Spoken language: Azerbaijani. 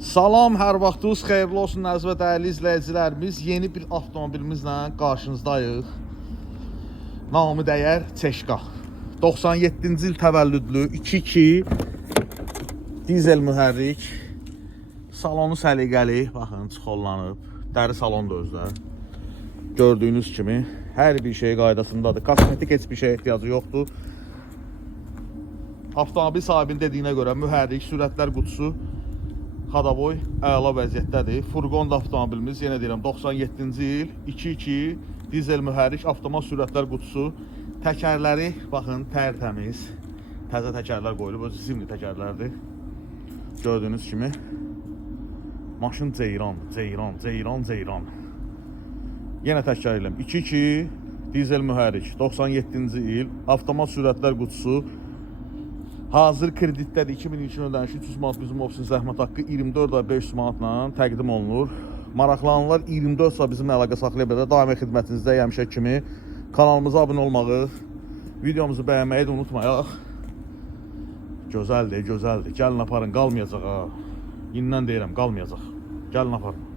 Salam, hər vaxtınız xeyirli olsun əziz və dəyərli izləyicilərimiz. Yeni bir avtomobilimizlə qarşınızdayıq. Namı dəyər Çeşka. 97-ci il təvəllüdlü 2.2 dizel mühərrik. Salonu səliqəli, baxın, çıxollanıb. Dəri salondur özdə. Gördüyünüz kimi hər bir şey qaydasındadır. Kosmetik heç bir şey ehtiyacı yoxdur. Avtomobil sahibinin dediyinə görə mühərrik, sürətlər qutusu Xadaboy əla vəziyyətdədir. Furqon avtomobilimiz, yenə deyirəm, 97-ci il 2.2 dizel mühərrik, avtomat sürətlər qutusu. Təkərləri, baxın, tərtəmiz. Təzə təkərlər qoyulub, özü zimli təkərlərdir. Gördüyünüz kimi maşın ceyran. Yenə təkrar edirəm, 2.2 dizel mühərrik, 97-ci il, avtomat sürətlər qutusu. Hazır kreditdədir, 2002 ödənişi 300 manat bizim ofisin zəhmət haqqı 24 ay 500 manatla təqdim olunur. Maraqlananlar 24 saat bizimlə əlaqə saxlaya bilər. Daimi xidmətinizdə həmişə kimi kanalımıza abunə olmağı, videomuzu bəyənməyi də unutmayaq. Gözəldir. Gəlin aparın, qalmayacaq ha. Yindən deyirəm, qalmayacaq. Gəlin aparın.